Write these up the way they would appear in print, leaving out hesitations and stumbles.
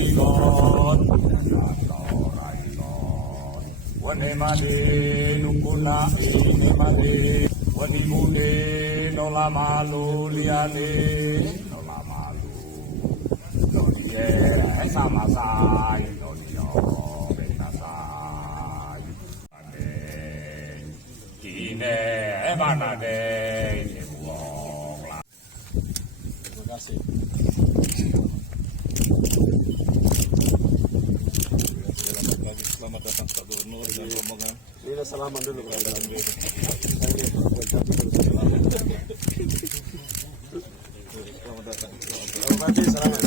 railon railon wane made nukuna ini made wani mude nola malu liane nola malu no die sama sai no dio beta sai ade kine mana de terima kasih. Selamat datang Pak Gubernur dan rombongan. Ini salaman dulu Pak. Selamat datang. Terima kasih, salaman.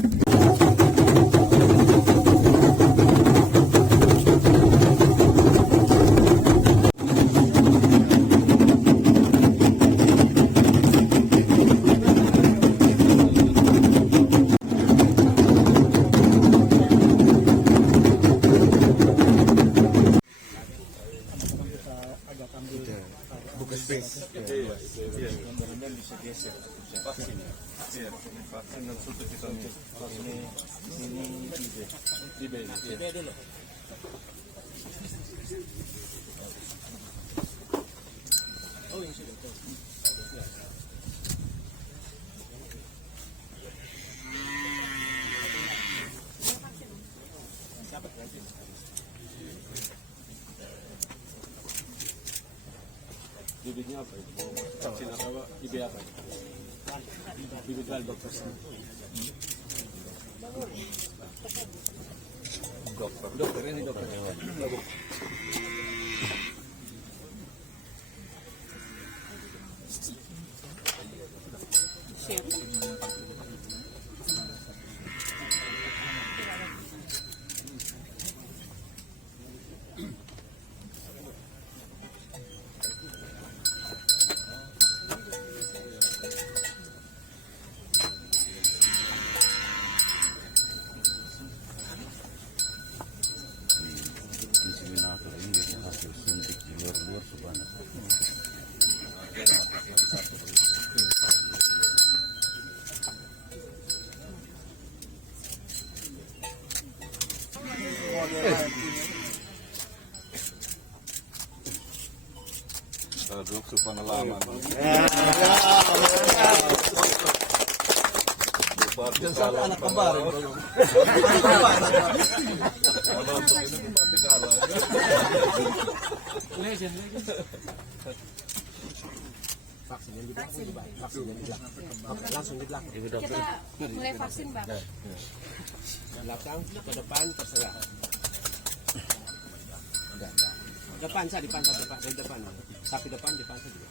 Buka space. Iya. Mudah-mudahan bisa geser. Vaksin. Iya, vaksin dan suntik vitamin. Ini IB dulu. Oh, yang sudah. Siapa lagi? Bibitnya apa itu? Vaksin apa? IB apa itu? Bibit lain dokter. Dokter ini dokter. Inseminator ini dari hasil suntik di luar sebanyak. Duduk subhanallah. Jangan anak kembar. Kalau untuk ini pasti kalah. Vaksin yang di belakang. Langsung di belakang. Kita mulai vaksin, Bang. Belakang ke depan terserah. Depan saya dipantau dari depan. Sapi depan dipantau juga.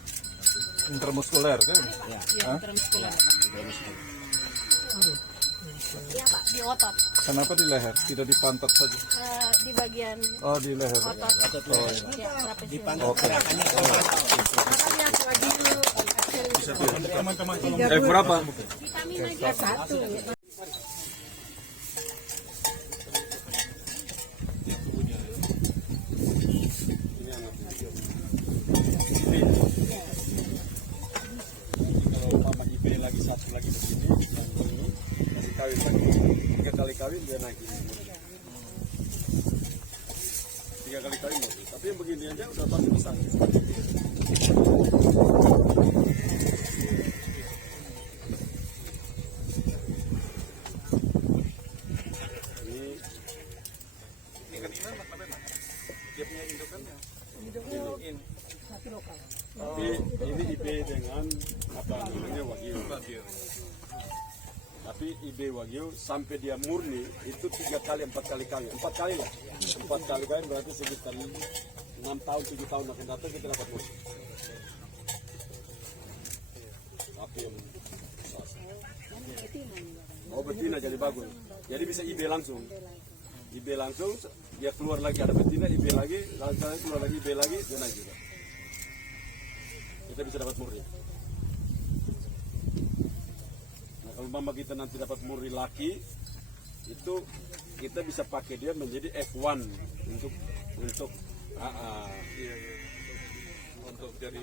Intramuskuler kan? Ya. Ya, intramuskuler. Iya, Pak, di otot. Kenapa di leher? Tidak di pantat saja? Di bagian Oh, di leher. otot. Ya, trapesius. Dipantau gerakannya. Makanya lagi Teman-teman berapa? vitamin aja 1. Kalau umpama IB lagi satu lagi begini, yang ini masih kawin lagi 3 kali kawin dia naik ini. 3 kali kawin lagi. Tapi yang begini aja udah pasti besar. Dia punya indukannya. Tapi ini IB dengan apa namanya wagyu. Tapi IB wagyu sampai dia murni itu 3 kali 4 kali kawin. 4 kali lah. 4 kali kawin berarti sekitar 6 tahun 7 tahun akan datang kita dapat murni. Tapi yang oh betina jadi bagus. Jadi bisa IB langsung. IB langsung dia keluar lagi ada betina IB lagi langsung keluar lagi IB lagi dia naik juga. Kita bisa dapat murni. Nah kalau mama kita nanti dapat murni laki itu kita bisa pakai dia menjadi F1 untuk jadi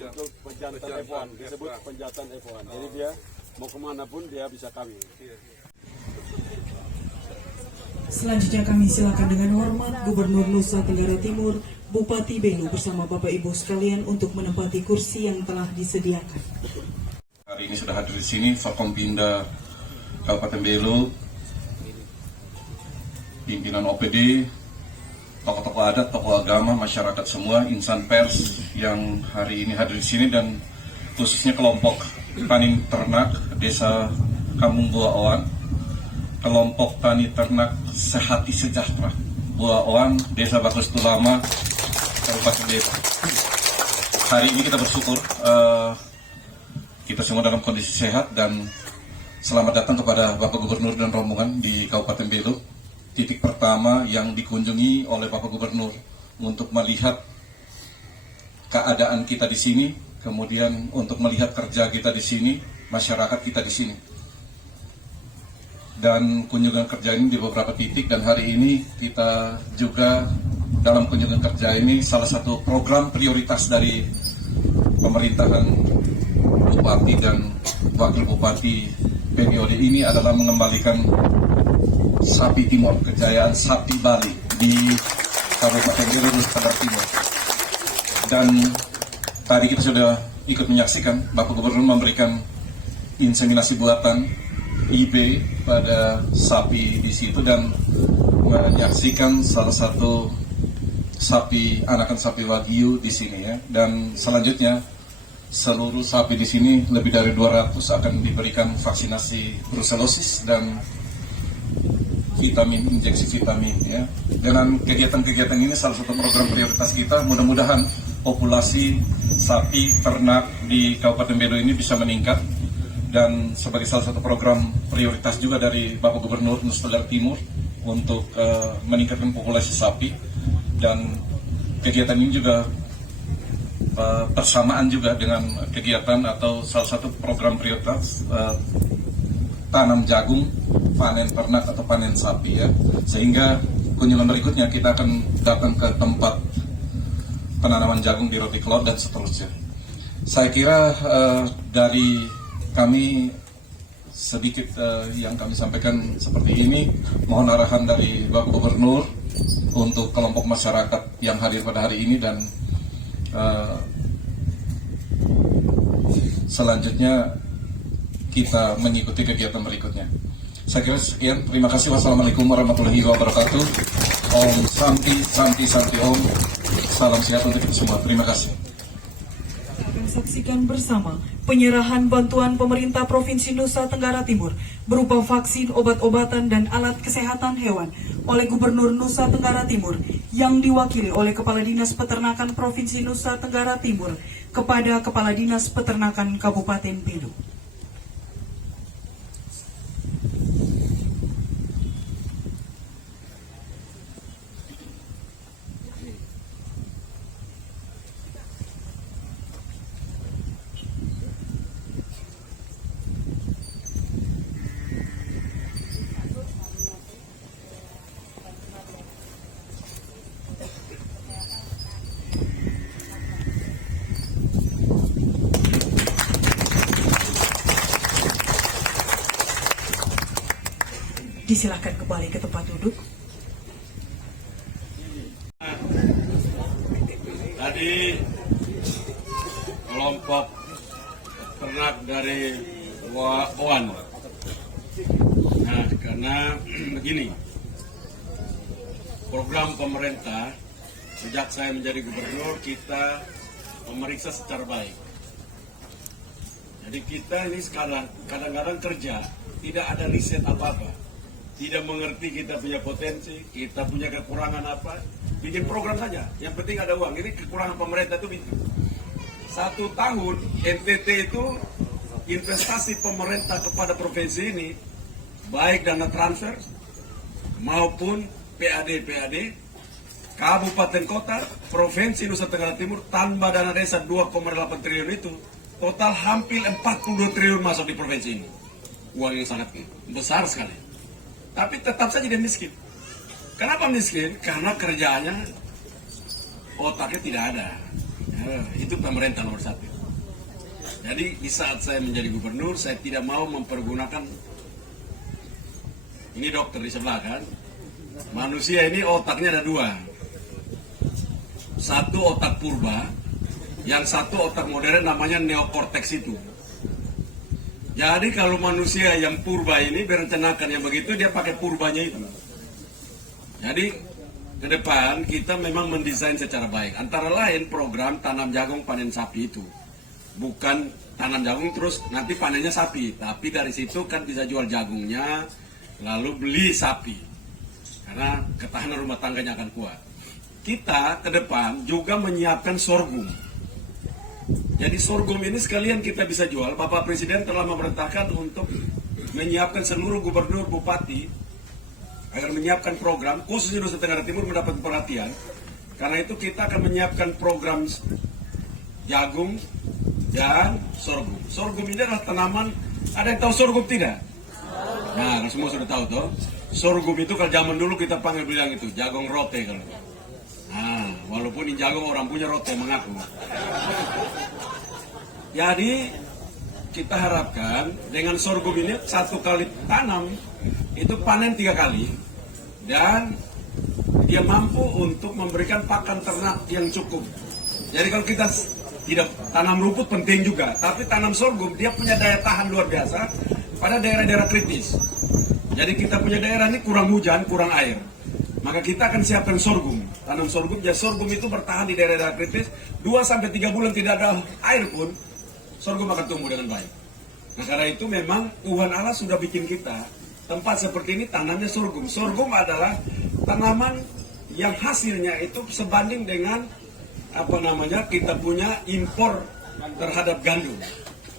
untuk penjantan F1 disebut penjantan F1. Jadi dia mau kemana pun dia bisa kawin. Selanjutnya kami silakan dengan hormat Gubernur Nusa Tenggara Timur, Bupati Belu bersama Bapak Ibu sekalian untuk menempati kursi yang telah disediakan. Hari ini sudah hadir di sini Forkompinda Kabupaten Belu, pimpinan OPD, tokoh-tokoh adat, tokoh agama, masyarakat semua, insan pers yang hari ini hadir di sini, dan khususnya kelompok tani ternak Desa Kampung Buaoan, kelompok tani ternak Sehati Sejahtera Buaoan, Desa Bagus Tulama, Kabupaten Belu. Hari ini kita bersyukur kita semua dalam kondisi sehat, dan selamat datang kepada Bapak Gubernur dan rombongan di Kabupaten Belu. Titik pertama yang dikunjungi oleh Bapak Gubernur untuk melihat keadaan kita di sini, kemudian untuk melihat kerja kita di sini, masyarakat kita di sini. Dan kunjungan kerja ini di beberapa titik, dan hari ini kita juga dalam kunjungan kerja ini salah satu program prioritas dari pemerintahan Bupati dan Wakil Bupati periode ini adalah mengembalikan sapi Timur, kejayaan sapi Bali di Kabupaten Belu, Nusa Tenggara Timur. Dan tadi kita sudah ikut menyaksikan Bapak Gubernur memberikan inseminasi buatan IB pada sapi di situ, dan menyaksikan salah satu sapi, anakan sapi Wagyu di sini ya. Dan selanjutnya seluruh sapi di sini lebih dari 200 akan diberikan vaksinasi bruselosis dan vitamin, injeksi vitamin ya. Dengan kegiatan-kegiatan ini salah satu program prioritas kita, mudah-mudahan populasi sapi ternak di Kabupaten Belu ini bisa meningkat, dan sebagai salah satu program prioritas juga dari Bapak Gubernur Nusa Tenggara Timur untuk meningkatkan populasi sapi. Dan kegiatan ini juga bersamaan juga dengan kegiatan atau salah satu program prioritas tanam jagung, panen ternak atau panen sapi ya. Sehingga kunjungan berikutnya kita akan datang ke tempat penanaman jagung di Roti Kelor dan seterusnya. Saya kira dari kami sedikit yang kami sampaikan seperti ini. Mohon arahan dari Bapak Gubernur untuk kelompok masyarakat yang hadir pada hari ini, dan selanjutnya kita mengikuti kegiatan berikutnya. Saya kira sekian. Terima kasih. Wassalamualaikum warahmatullahi wabarakatuh. Om Santi, Santi, Santi Om. Salam sehat untuk kita semua. Terima kasih. Kita akan saksikan bersama penyerahan bantuan pemerintah Provinsi Nusa Tenggara Timur berupa vaksin, obat-obatan, dan alat kesehatan hewan oleh Gubernur Nusa Tenggara Timur yang diwakili oleh Kepala Dinas Peternakan Provinsi Nusa Tenggara Timur kepada Kepala Dinas Peternakan Kabupaten Belu. Disilahkan kembali ke tempat duduk. Tadi kelompok ternak dari Buaoan. Nah, karena begini, program pemerintah sejak saya menjadi gubernur, kita memeriksa secara baik. Jadi kita ini sekarang kadang-kadang kerja tidak ada riset apa-apa, tidak mengerti kita punya potensi, kita punya kekurangan apa, bikin program saja. Yang penting ada uang. Ini kekurangan pemerintah itu begitu. 1 tahun NTT itu investasi pemerintah kepada provinsi ini, baik dana transfer maupun PAD, kabupaten kota, provinsi Nusa Tenggara Timur, tambah dana desa 2,8 triliun itu, total hampir 42 triliun masuk di provinsi ini. Uang yang sangat besar sekali. Tapi tetap saja dia miskin. Kenapa miskin? Karena kerjaannya otaknya tidak ada. Itu pemerintah nomor 1. Jadi di saat saya menjadi gubernur, saya tidak mau mempergunakan, ini dokter di sebelah kan, manusia ini otaknya ada dua. Satu otak purba, yang satu otak modern namanya neokorteks itu. Jadi kalau manusia yang purba ini berencanakan yang begitu, dia pakai purbanya itu. Jadi ke depan kita memang mendesain secara baik. Antara lain program tanam jagung panen sapi itu. Bukan tanam jagung terus nanti panennya sapi. Tapi dari situ kan bisa jual jagungnya, lalu beli sapi. Karena ketahanan rumah tangganya akan kuat. Kita ke depan juga menyiapkan sorghum. Jadi sorghum ini sekalian kita bisa jual. Bapak Presiden telah memerintahkan untuk menyiapkan seluruh gubernur, bupati agar menyiapkan program khusus Nusa Tenggara Timur mendapat perhatian. Karena itu kita akan menyiapkan program jagung dan sorghum. Sorghum ini adalah tanaman, ada yang tahu sorghum tidak? Nah, semua sudah tahu toh. Sorghum itu kalau zaman dulu kita panggil bilang itu jagung rote kalau. Nah, walaupun ini jagung orang punya rote mengaku. Jadi kita harapkan dengan sorghum ini satu kali tanam itu panen 3 kali dan dia mampu untuk memberikan pakan ternak yang cukup. Jadi kalau kita tidak tanam rumput penting juga, tapi tanam sorghum dia punya daya tahan luar biasa pada daerah-daerah kritis. Jadi kita punya daerah ini kurang hujan, kurang air. Maka kita akan siapkan sorghum, tanam sorghum. Ya sorghum itu bertahan di daerah-daerah kritis 2-3 bulan tidak ada air pun, sorghum akan tumbuh dengan baik. Nah karena itu memang Tuhan Allah sudah bikin kita tempat seperti ini tanamnya sorghum. Sorghum adalah tanaman yang hasilnya itu sebanding dengan kita punya impor terhadap gandum.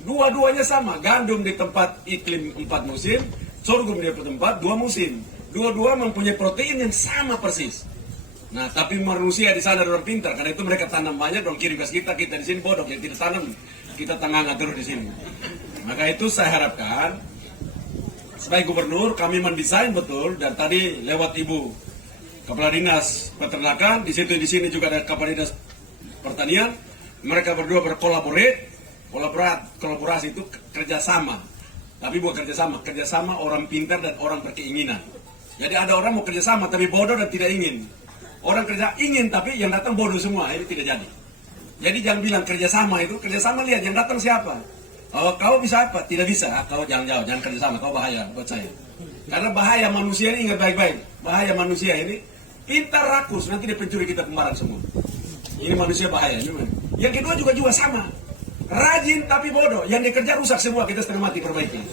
Dua-duanya sama, gandum di tempat iklim 4 musim, sorghum di tempat 2 musim. Dua-dua mempunyai protein yang sama persis. Nah, tapi manusia di sana orang pintar, karena itu mereka tanam banyak, dong kirim ke kita di sini bodoh yang tidak tanam, kita tengah terus di sini. Maka itu saya harapkan sebagai gubernur kami mendesain betul, dan tadi lewat Ibu Kepala Dinas Peternakan, di sini juga ada Kepala Dinas Pertanian, mereka berdua kolaborasi itu kerjasama. Tapi bukan kerjasama orang pintar dan orang berkeinginan. Jadi ada orang mau kerjasama tapi bodoh dan tidak ingin. Orang ingin tapi yang datang bodoh semua, ini tidak jadi. Jadi jangan bilang kerjasama itu, kerjasama lihat yang datang siapa. Kalau kau bisa apa? Tidak bisa. Kau jangan kerjasama, kau bahaya buat saya. Karena bahaya manusia ini, ingat baik-baik. Bahaya manusia ini, pintar rakus, nanti dia pencuri kita kembaran semua. Ini manusia bahaya. Yang kedua juga sama. Rajin tapi bodoh, yang dikerja rusak semua, kita setengah mati perbaiki.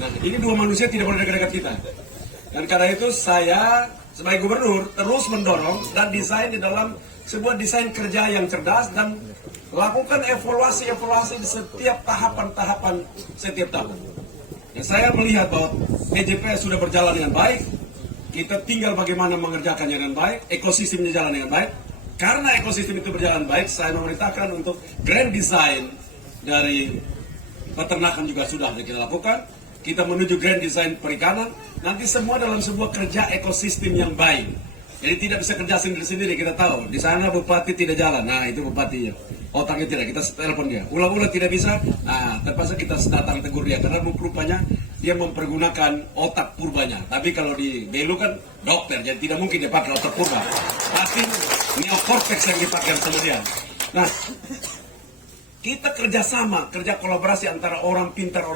Nah, ini dua manusia tidak boleh dekat-dekat kita. Dan karena itu saya sebagai gubernur terus mendorong dan desain di dalam sebuah desain kerja yang cerdas dan lakukan evaluasi di setiap tahapan setiap tahun. Dan saya melihat bahwa PJP sudah berjalan dengan baik, kita tinggal bagaimana mengerjakannya dengan baik, ekosistemnya jalan dengan baik. Karena ekosistem itu berjalan baik, saya memerintahkan untuk grand design dari peternakan juga sudah kita lakukan. Kita menuju grand design perikanan, nanti semua dalam sebuah kerja ekosistem yang baik. Jadi tidak bisa kerja sendiri-sendiri, kita tahu. Di sana bupati tidak jalan, nah itu bupatinya. Otaknya tidak, kita telepon dia. Ulang-ulang tidak bisa, nah terpaksa kita datang tegur dia. Karena rupanya dia mempergunakan otak purbanya. Tapi kalau di Belu kan dokter, jadi tidak mungkin dia pakai otak purba. Tapi neokortex yang dipakai sama dia. Nah, kita kerjasama, kerja kolaborasi antara orang pintar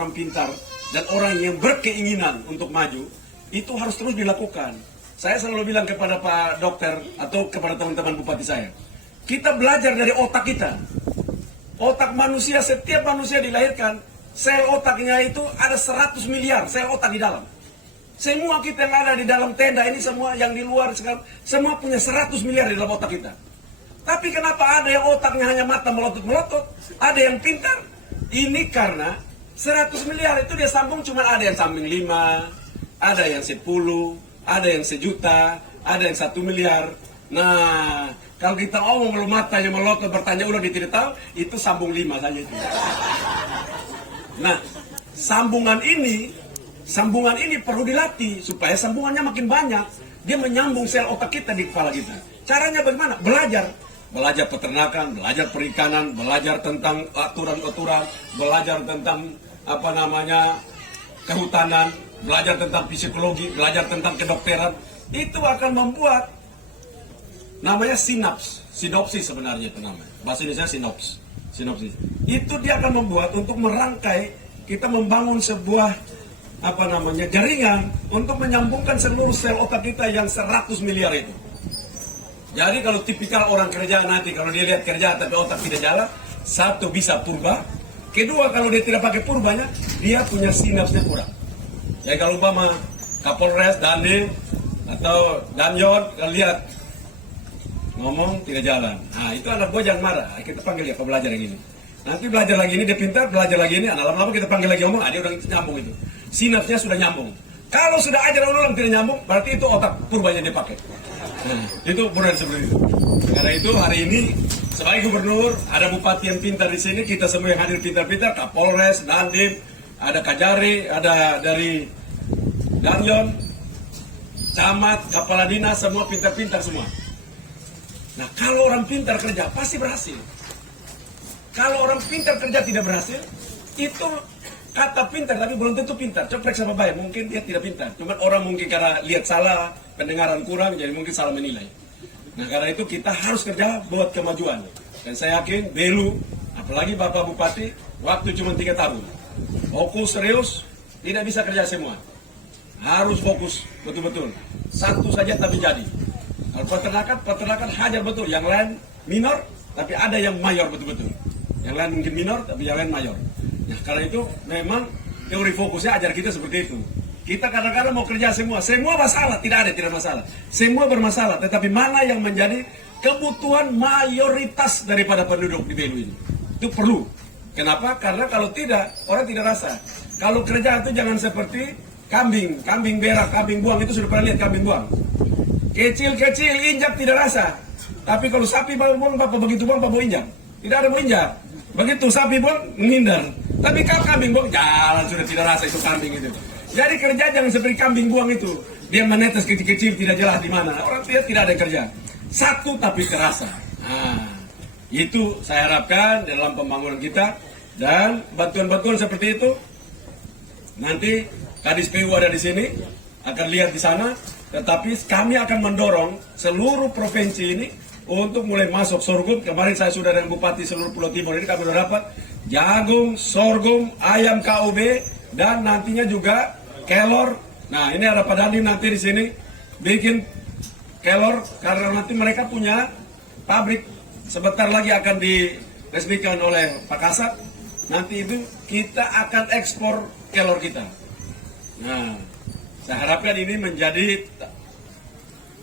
dan orang yang berkeinginan untuk maju, itu harus terus dilakukan. Saya selalu bilang kepada Pak Dokter atau kepada teman-teman bupati saya, kita belajar dari otak kita. Otak manusia, setiap manusia dilahirkan, sel otaknya itu ada 100 miliar sel otak di dalam. Semua kita yang ada di dalam tenda ini, semua yang di luar sekarang, semua punya 100 miliar di dalam otak kita. Tapi kenapa ada yang otaknya hanya mata melotot-melotot, ada yang pintar? Ini karena 100 miliar itu dia sambung, cuma ada yang sambung 5, ada yang 10, ada yang 1 juta, ada yang 1 miliar. Nah, kalau kita ngomong kalau matanya melotot bertanya ulang dia tidak tahu, itu sambung 5 saja itu. Nah, sambungan ini perlu dilatih supaya sambungannya makin banyak. Dia menyambung sel otak kita di kepala kita. Caranya bagaimana? Belajar peternakan, belajar perikanan, belajar tentang aturan-aturan, belajar tentang kehutanan, belajar tentang psikologi, belajar tentang kedokteran, itu akan membuat namanya sinopsis sebenarnya itu namanya. Bahasa Indonesia sinopsis. Itu dia akan membuat untuk merangkai, kita membangun sebuah jaringan untuk menyambungkan seluruh sel otak kita yang 100 miliar itu. Jadi kalau tipikal orang kerja nanti, kalau dia lihat kerja tapi otak tidak jalan, satu bisa purba, kedua kalau dia tidak pakai purbanya, dia punya sinapsnya kurang. Jadi kalau umpama Kapolres, Dandim, atau Danyon, kalau lihat ngomong tidak jalan. Nah itu anak gua jangan marah, kita panggil dia kalau belajar yang ini. Nanti belajar lagi ini, dia pintar, belajar lagi ini, lama-lama kita panggil lagi ngomong, dia udah nyambung itu. Sinapsnya sudah nyambung. Kalau sudah ajar ulang tidak nyambung, berarti itu otak purbanya dia pakai. Nah, itu benar seperti itu. Karena itu hari ini sebagai gubernur, ada bupati yang pintar di sini, kita semua yang hadir pintar-pintar, Kapolres, Dandim, ada Kajari, ada dari Danyon, camat, kepala dinas, semua pintar-pintar semua. Nah, kalau orang pintar kerja pasti berhasil. Kalau orang pintar kerja tidak berhasil, itu kata pintar tapi belum tentu pintar. Coba sama baik, mungkin dia tidak pintar. Cuma orang mungkin karena lihat salah, pendengaran kurang, jadi mungkin salah menilai. Nah, karena itu kita harus kerja buat kemajuan. Dan saya yakin Belu, apalagi Bapak Bupati, waktu cuma 3 tahun. Fokus serius, tidak bisa kerja semua. Harus fokus betul-betul. Satu saja tapi jadi. Kalau peternakan hajar betul. Yang lain minor, tapi ada yang mayor betul-betul. Yang lain mungkin minor, tapi yang lain mayor. Nah, karena itu memang teori fokusnya ajar kita seperti itu. Kita kadang-kadang mau kerja semua masalah, tidak masalah. Semua bermasalah, tetapi mana yang menjadi kebutuhan mayoritas daripada penduduk di Belu ini. Itu perlu. Kenapa? Karena kalau tidak, orang tidak rasa. Kalau kerja itu jangan seperti kambing berak, kambing buang, itu sudah pernah lihat kambing buang. Kecil-kecil, injak tidak rasa. Tapi kalau sapi buang, Bapak begitu buang, Bapak injak. Tidak ada mau injak. Begitu sapi buang, menghindar. Tapi kalau kambing buang, jalan sudah tidak rasa itu kambing itu. Jadi kerja jangan seperti kambing buang itu. Dia menetes kecil-kecil, tidak jelas di mana. Orang tidak ada kerja. Satu tapi terasa. Nah, itu saya harapkan dalam pembangunan kita. Dan bantuan-bantuan seperti itu, nanti Kadis PU ada di sini, akan lihat di sana. Tetapi kami akan mendorong seluruh provinsi ini untuk mulai masuk sorghum. Kemarin saya sudah dengan Bupati seluruh Pulau Timur ini kami sudah dapat jagung, sorghum, ayam KUB, dan nantinya juga kelor. Nah ini ada Pak Dandim nanti di sini bikin kelor karena nanti mereka punya pabrik sebentar lagi akan diresmikan oleh Pak Kasat. Nanti itu kita akan ekspor kelor kita. Nah, saya harapkan ini menjadi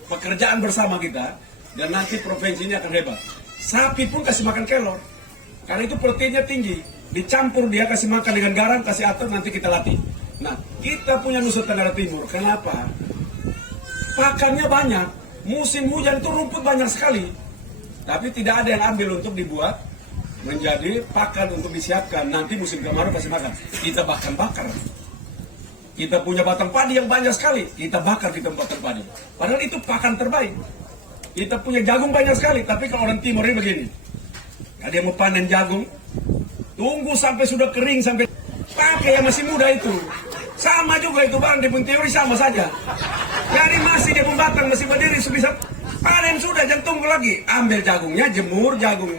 pekerjaan bersama kita dan nanti provinsi ini akan hebat. Sapi pun kasih makan kelor karena itu proteinnya tinggi. Dicampur dia kasih makan dengan garam, kasih atur, nanti kita latih. Nah, kita punya Nusa Tenggara Timur. Kenapa? Pakannya banyak. Musim hujan itu rumput banyak sekali. Tapi tidak ada yang ambil untuk dibuat menjadi pakan untuk disiapkan. Nanti musim kemarau kasih makan. Kita bahkan bakar. Kita punya batang padi yang banyak sekali. Kita bakar kita batang padi. Padahal itu pakan terbaik. Kita punya jagung banyak sekali. Tapi kalau orang timur ini begini. Ada yang mau panen jagung. Tunggu sampai sudah kering. Sampai pakai yang masih muda itu. Sama juga itu bang. Di pun teori sama saja. Jadi masih dia pun batang. Masih berdiri. Bisa panen sudah. Jangan tunggu lagi. Ambil jagungnya. Jemur jagung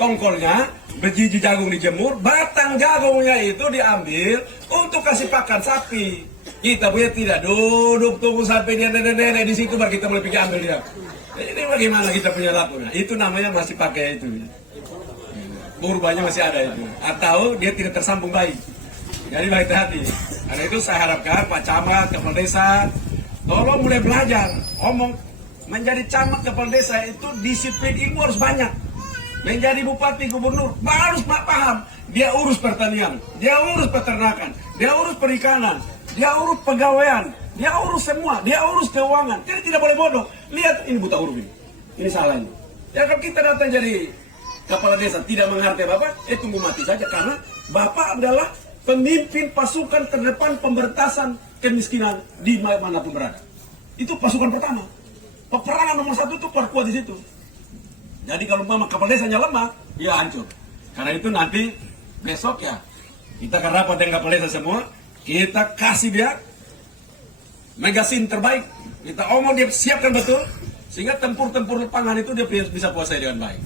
tongkolnya. Biji jagung dijemur, batang jagungnya itu diambil untuk kasih pakan sapi. Kita punya tidak duduk tunggu sampai dia nenek-nenek di situ baru kita mulai pergi ambil dia. Ini bagaimana kita punya lakukan? Itu namanya masih pakai itu. Purbanya masih ada itu. Atau dia tidak tersambung baik. Jadi baik hati. Karena itu saya harapkan Pak Camat, Kepala Desa, tolong mulai belajar. Omong menjadi camat kepala desa itu disiplin ilmu harus banyak. Menjadi bupati, gubernur, harus paham. Dia urus pertanian, dia urus peternakan, dia urus perikanan, dia urus pegawaian, dia urus semua, dia urus keuangan. Jadi tidak boleh bodoh. Lihat, ini buta huruf ini. Ini salah ini. Ya kalau kita datang jadi kepala desa tidak mengerti Bapak, tunggu mati saja. Karena Bapak adalah pemimpin pasukan terdepan pemberantasan kemiskinan di manapun berada. Itu pasukan pertama. Peperangan nomor 1 itu perkuat di situ. Jadi kalau mama kepala desanya lemah, ya hancur. Karena itu nanti besok ya kita akan rapat dengan kepala desa semua. Kita kasih dia Megasin terbaik. Kita omong dia siapkan betul, sehingga tempur-tempur lapangan itu dia bisa kuasai dengan baik.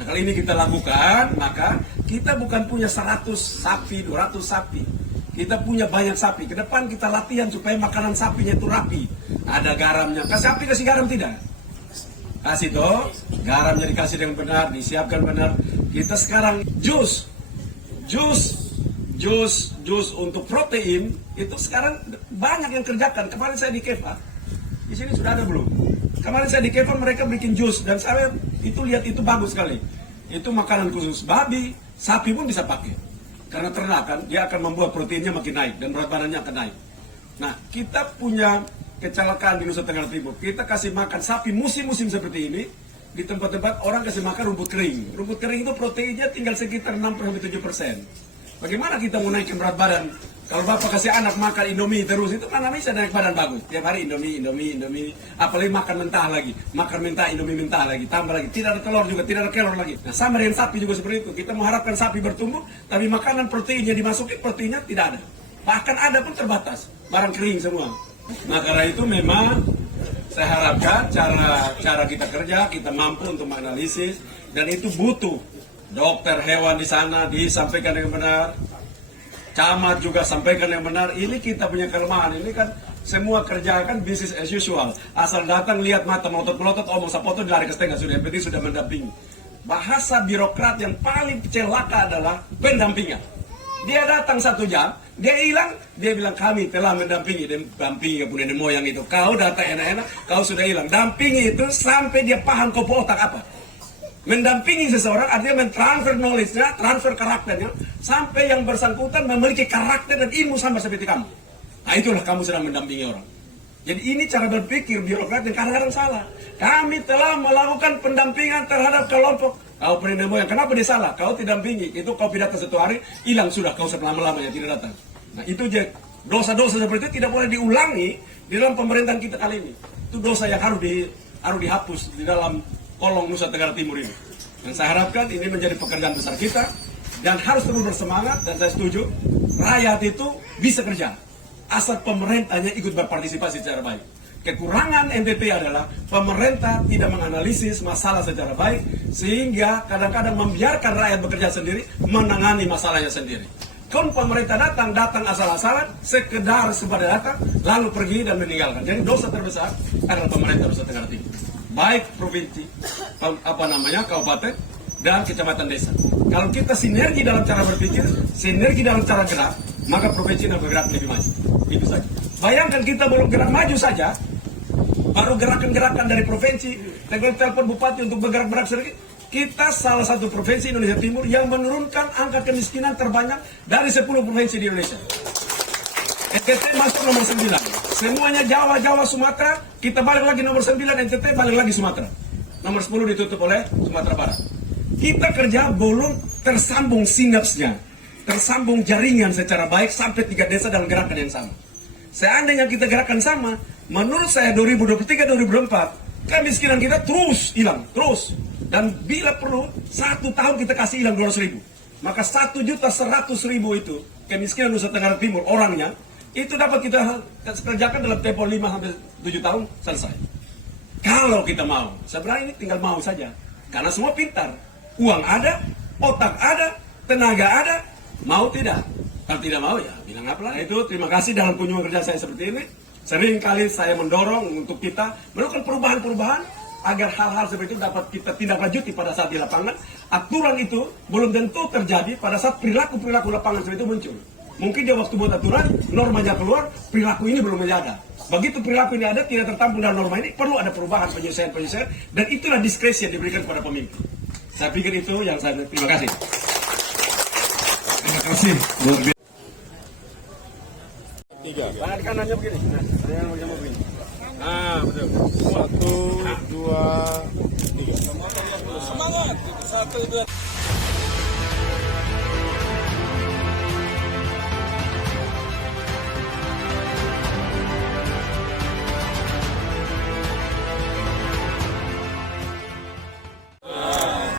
Nah, kali ini kita lakukan, maka kita bukan punya 100 sapi, 200 sapi. Kita punya banyak sapi. Ke depan kita latihan supaya makanan sapinya itu rapi. Ada garamnya. Kasih sapi kasih garam tidak? Kasih toh, garamnya dikasih dengan benar, disiapkan benar. Kita sekarang jus untuk protein itu sekarang banyak yang kerjakan. Kemarin saya di Keva, di sini sudah ada belum? Kemarin saya di Keva mereka bikin jus dan saya itu lihat itu bagus sekali. Itu makanan khusus babi, sapi pun bisa pakai. Karena ternak kan dia akan membuat proteinnya makin naik dan berat badannya akan naik. Nah, kita punya kecelakaan di Nusa Tenggara Timur. Kita kasih makan sapi musim-musim seperti ini. Di tempat-tempat orang kasih makan rumput kering. Rumput kering itu proteinnya tinggal sekitar 6-7%. Bagaimana kita mau naikin berat badan? Kalau bapak kasih anak makan Indomie terus, itu mana bisa naik badan bagus? Tiap hari Indomie. Apalagi makan mentah lagi. Makan mentah, Indomie mentah lagi. Tambah lagi. Tidak ada telur juga, tidak ada kelor lagi. Nah, sama dengan sapi juga seperti itu. Kita mengharapkan sapi bertumbuh, tapi makanan proteinnya dimasukin, proteinnya tidak ada. Bahkan ada pun terbatas. Barang kering semua. Nah, karena itu memang saya harapkan cara kita kerja, kita mampu untuk menganalisis, dan itu butuh dokter hewan di sana disampaikan dengan benar, camat juga sampaikan yang benar. Ini kita punya kelemahan. Ini kan semua kerjakan business as usual. Asal datang lihat mata melotot-melotot, omong sapoto dilari ke setengah sudah. Yang penting sudah mendampingi. Bahasa birokrat yang paling celaka adalah pendampingan. Dia datang 1 jam, dia hilang, dia bilang kami telah mendampingi. Dan dampingi punya nenek moyang itu. Kau datang enak-enak, kau sudah hilang. Dampingi itu sampai dia paham kau otak apa. Mendampingi seseorang artinya mentransfer knowledge-nya, transfer karakternya, sampai yang bersangkutan memiliki karakter dan ilmu sama seperti kamu. Nah, itulah kamu sedang mendampingi orang. Jadi ini cara berpikir birokrat yang kadang-kadang salah. Kami telah melakukan pendampingan terhadap kelompok. Kau punya moyang, kenapa dia salah? Kau tidak dampingi, itu kau pidato 1 hari, hilang sudah, kau selama-lamanya tidak datang. Nah, itu dosa-dosa seperti itu tidak boleh diulangi di dalam pemerintahan kita kali ini. Itu dosa yang harus dihapus di dalam kolong Nusa Tenggara Timur ini. Dan saya harapkan ini menjadi pekerjaan besar kita dan harus terus bersemangat. Dan saya setuju rakyat itu bisa kerja asal pemerintahnya ikut berpartisipasi secara baik. Kekurangan NTT adalah pemerintah tidak menganalisis masalah secara baik sehingga kadang-kadang membiarkan rakyat bekerja sendiri, menangani masalahnya sendiri. Kalau pemerintah datang asal-asalan, sekedar sebagai datang, lalu pergi dan meninggalkan. Jadi dosa terbesar adalah pemerintah Nusa Tenggara Timur. Baik provinsi, kabupaten, dan kecamatan desa. Kalau kita sinergi dalam cara berpikir, sinergi dalam cara gerak, maka provinsi akan bergerak lebih maju. Itu saja. Bayangkan kita belum gerak maju saja, baru gerakan-gerakan dari provinsi, telepon bupati untuk bergerak-gerak sedikit. Kita salah satu provinsi Indonesia Timur yang menurunkan angka kemiskinan terbanyak dari 10 provinsi di Indonesia. NTT masuk nomor 9. Semuanya Jawa, Sumatera, kita balik lagi nomor 9, NTT balik lagi Sumatera. Nomor 10 ditutup oleh Sumatera Barat. Kita kerja belum tersambung sinapsnya, tersambung jaringan secara baik sampai 3 desa dalam gerakan yang sama. Seandainya kita gerakan sama, menurut saya 2023-2024, kemiskinan kita terus hilang, terus. Dan bila perlu, 1 tahun kita kasih hilang 200.000. Maka 1.100.000 itu, kemiskinan Nusa Tenggara Timur orangnya, itu dapat kita kerjakan dalam tempo 5-7 tahun selesai. Kalau kita mau, sebenarnya ini tinggal mau saja. Karena semua pintar. Uang ada, otak ada, tenaga ada, mau tidak. Kalau tidak mau ya bilang apalah. Itu terima kasih dalam kunjungan kerja saya seperti ini. Sering kali saya mendorong untuk kita melakukan perubahan-perubahan agar hal-hal seperti itu dapat kita tindak lanjuti pada saat di lapangan. Aturan itu belum tentu terjadi pada saat perilaku-perilaku lapangan seperti itu muncul. Mungkin dia waktu buat aturan, normanya keluar, perilaku ini belum ada. Begitu perilaku ini ada, tidak tertampung dalam norma ini, perlu ada perubahan, penyesuaian, dan itulah diskresi yang diberikan kepada pemimpin. Saya pikir itu yang saya terima kasih. Terima kasih. Tiga. Tangan kanannya begini. Nah, yang begini. Ah, betul. 1, 2, 3. Semangat. 1, 2.